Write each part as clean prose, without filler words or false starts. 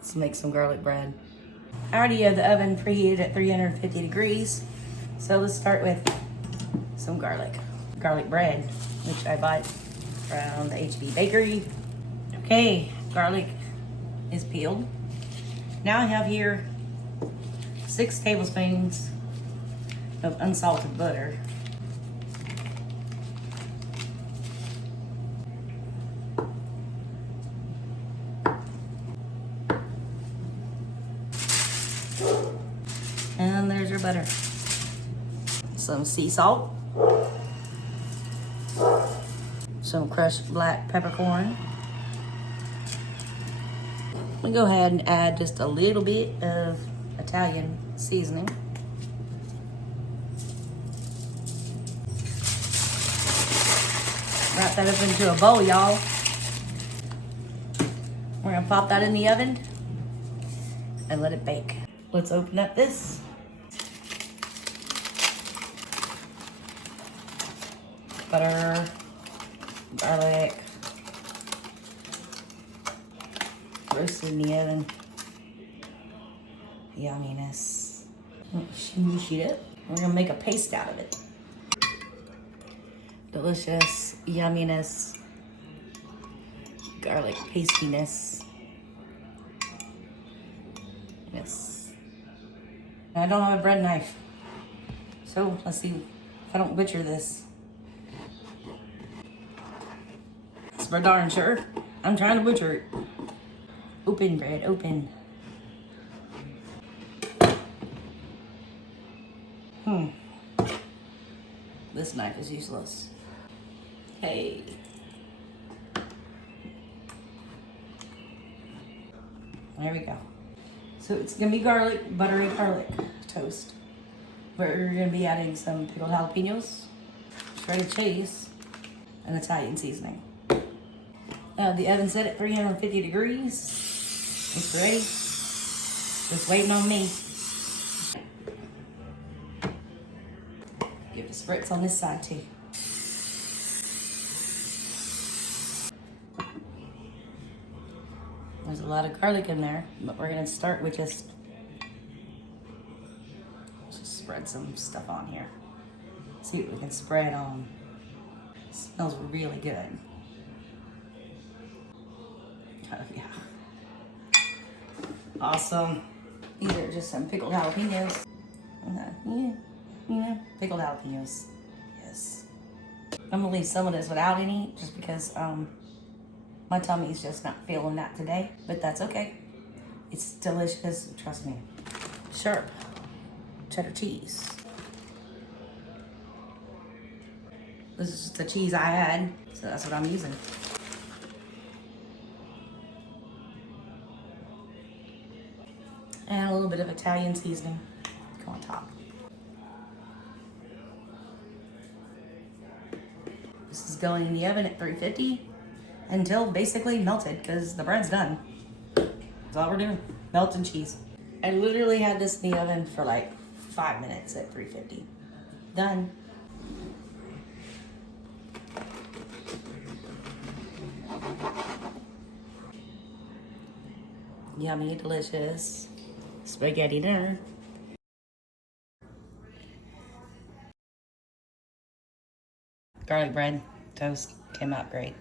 Let's make some garlic bread. I already have the oven preheated at 350 degrees. So let's start with some garlic. Garlic bread, which I bought from the HB Bakery. Okay, garlic is peeled. Now I have here 6 tablespoons of unsalted butter. And there's your butter. Some sea salt. Some crushed black peppercorn. I'm gonna go ahead and add just a little bit of Italian seasoning. Wrap that up into a bowl, y'all. We're gonna pop that in the oven and let it bake. Let's open up this. Butter, garlic, roasted in the oven. Yumminess. Shimmy it. We're gonna make a paste out of it. Delicious yumminess, garlic pastiness. Yes. I don't have a bread knife, so let's see if I don't butcher this. That's for darn sure. I'm trying to butcher it. Open bread, open. This knife is useless. Hey. There we go. So it's gonna be garlic, buttery garlic toast. We're gonna be adding some pickled jalapeños, shredded cheese, and Italian seasoning. The oven set at 350 degrees. It's ready. Just waiting on me. Give it a spritz on this side too. There's a lot of garlic in there, but we're gonna start with just spread some stuff on here. See what we can spread on. It smells really good. Oh yeah. Awesome. These are just some pickled jalapeños. Yeah, pickled jalapeños. Yes. I'm gonna leave some of this without any, just because my tummy's just not feeling that today, but that's okay. It's delicious, trust me. Sharp cheddar cheese. This is the cheese I had, so that's what I'm using. And a little bit of Italian seasoning go on top. This is going in the oven at 350 until basically melted, because the bread's done. That's all we're doing, melting cheese. I literally had this in the oven for like 5 minutes at 350. Done. Yummy, delicious spaghetti dinner. Garlic bread toast came out great.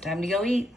Time to go eat.